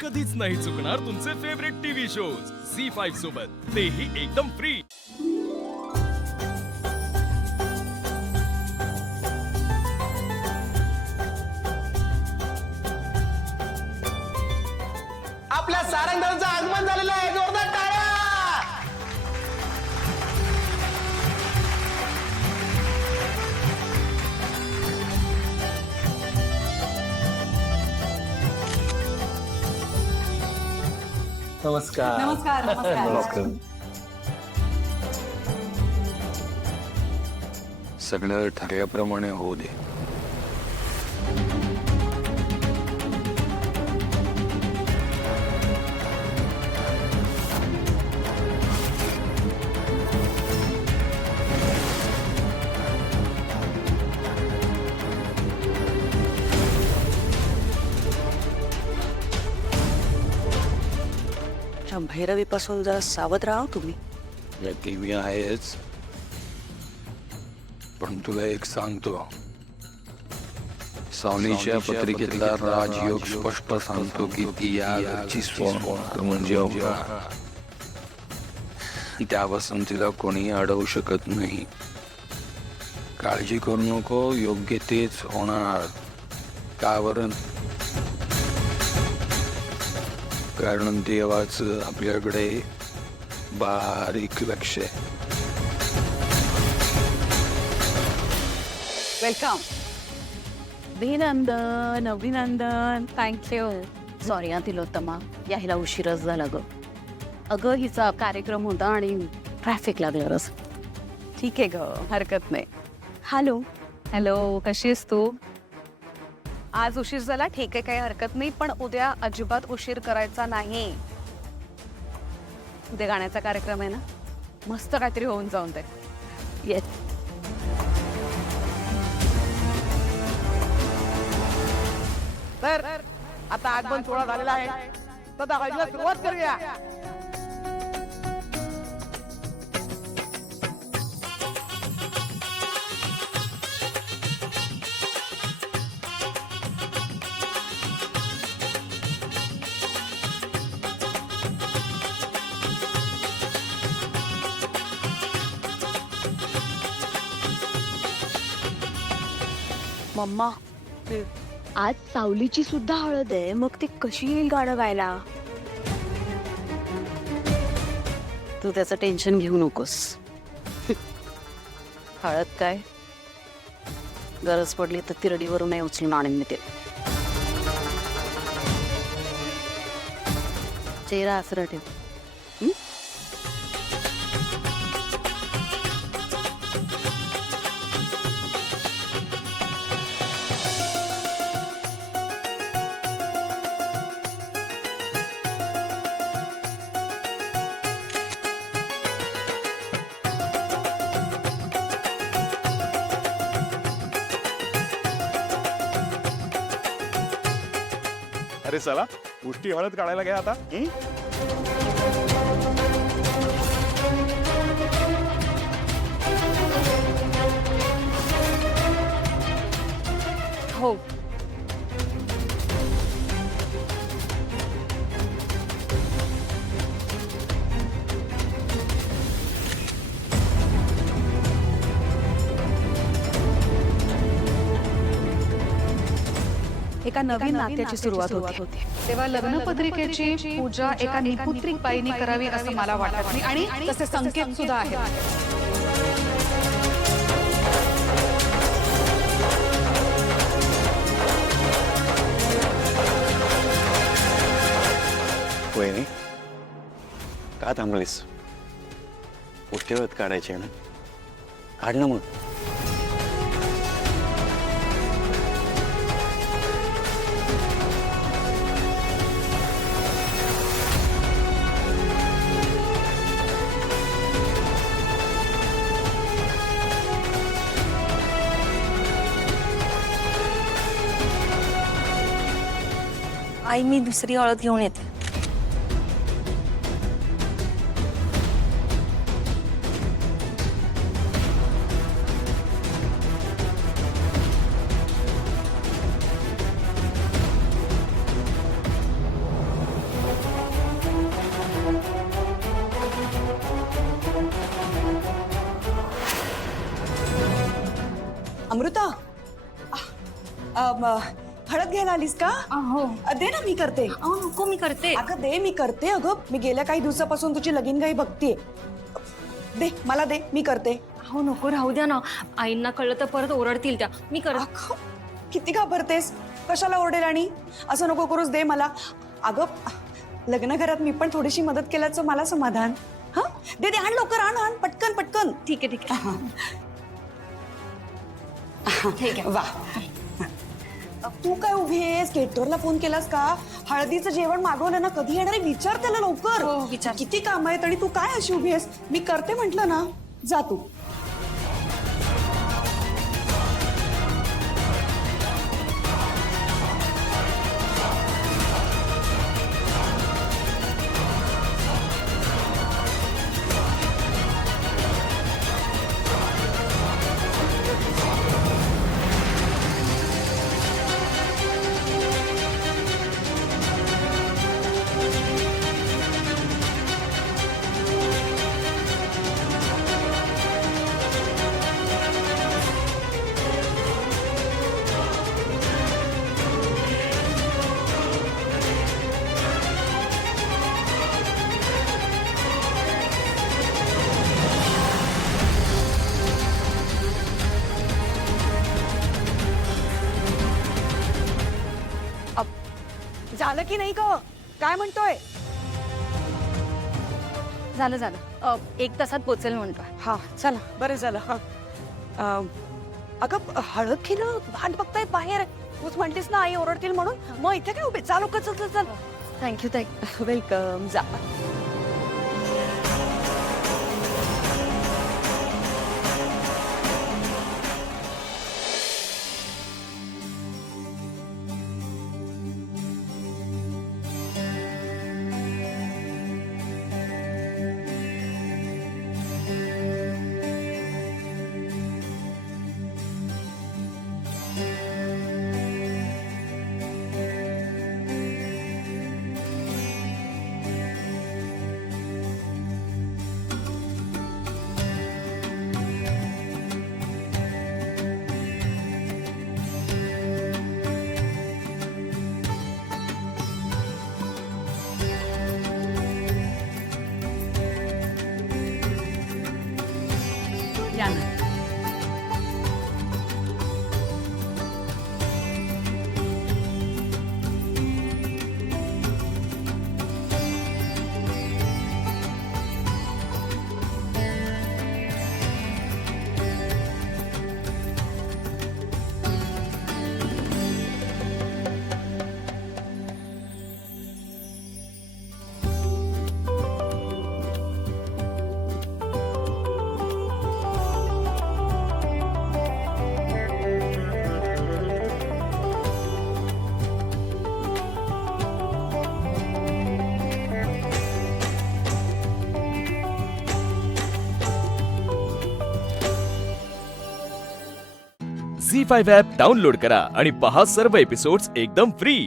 कधीच नाही चुकणार तुमचे फेवरेट टीव्ही शोज झी5 सोबत, तेही एकदम फ्री। आपल्या सारंगधावचं आगमन झालेलं आहे, जोरदार टाळ्या। नमस्कार नमस्कार नमस्कार सगळं ठरल्याप्रमाणे होऊ दे। भैरवीपासून जरा सावध राहा तुम्ही। या टीव्ही आहेच, पण तुला एक सांगतो, सावनीच्या पत्रिकेतला राजयोग स्पष्ट सांगतो की ती या घरची स्वर्ण म्हणजे अवघा। त्या वसंतीला कोणी अडवू शकत नाही। काळजी करू नको, योग्य तेच होणार। का बरं? कारण देवाच आपल्याकडे बारीक लक्ष आहे। वेलकम। अभिनंदन अभिनंदन, थँक्यू। सॉरी हा तिलोत्तमा, यायला उशीरच झाला ग। अगं हिचा कार्यक्रम होता आणि ट्रॅफिक लागलं रस। ठीक आहे ग, हरकत नाही। हॅलो हॅलो, कशी आहेस तू? आज उशीर झाला, ठीक आहे, काही हरकत नाही, पण उद्या अजिबात उशीर करायचा नाही। उद्या गाण्याचा कार्यक्रम आहे ना, मस्त काहीतरी होऊन जाऊन दे। येस। तर आता आगमन सोहळा झालेला आहे, तर हळदीला सुरुवात करूया। मम्मा, आज सावलीची सुद्धा हळद आहे, मग ती कशी येईल गाणं गायला? तू त्याचं टेन्शन घेऊ नकोस। हळद काय, गरज पडली तर तिरडीवरून नाही उचलून आणून मी ते। चेहरा आसरा ठेव। अरे चला, उष्टी हळद काढायला घ्या आता। हो, एका नवीन नात्याची सुरुवात होते। तेव्हा लग्नपत्रिकेची पूजा एका निपुत्रिक बाईने करावी असं मला वाटत नाही, आणि तसे संकेत सुद्धा आहेत। वहिनी, का थांबलीस? उष्टी हळद काढायची ना, काढ ना मग। आई, मी दुसरी हळद घेऊन येते। अमृता हळद घ्यायला आलीस का? हो दे ना, मी करते. नको मी करते. अगं दे, मी करते. अगं मी गेल्या काही दिवसापासून तुझी लगीनघाई बघतीये. दे मला, दे, मी करते. हो नको, राहू द्या ना. आईंना कळलं तर परत ओरडतील त्या. मी करते. अगं, किती घाबरतेस? कशाला ओरडेल? आणि असं नको करूस, दे मला. अगं लग्न घरात मी पण थोडीशी मदत केल्याचं मला समाधान. हा दे दे, आण लवकर, आण आण, पटकन पटकन. ठीक आहे ठीक आहे. ठीक आहे. वा, तू काय उभी आहेस? केटरला फोन केलास का? हळदीचं जेवण मागवलं ना, कधी येणार आहे विचार त्याला लवकर. हो, विचार. किती काम आहेत आणि तू काय अशी उभी आहेस? मी करते म्हटलं ना, जा तू. झालं की नाही का? काय म्हणतोय? झालं झालं 1 तासात पोचेल म्हणतो. हा चला, बरं झालं. हा अगं हळद केलं, भांड बघतायत बाहेर. तूच म्हणलीस ना आई ओरडतील म्हणून. मग इथे काय उभे? चालू का? चल चल चल. Thank you thank you. वेलकम. जा. झी5 ॲप डाउनलोड करा आणि पहा सर्व एपिसोड्स एकदम फ्री.